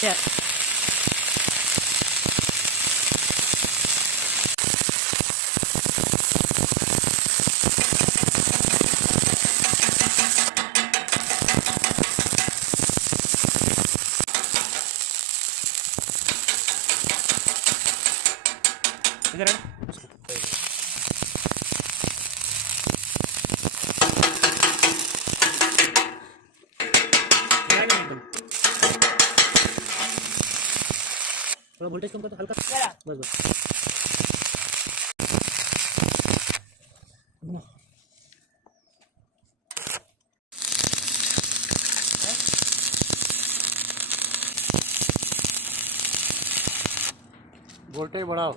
Yeah. इधर है थोड़ा वोल्टेज कम कर दो हल्का, बस बस। वोल्टेज बढ़ाओ।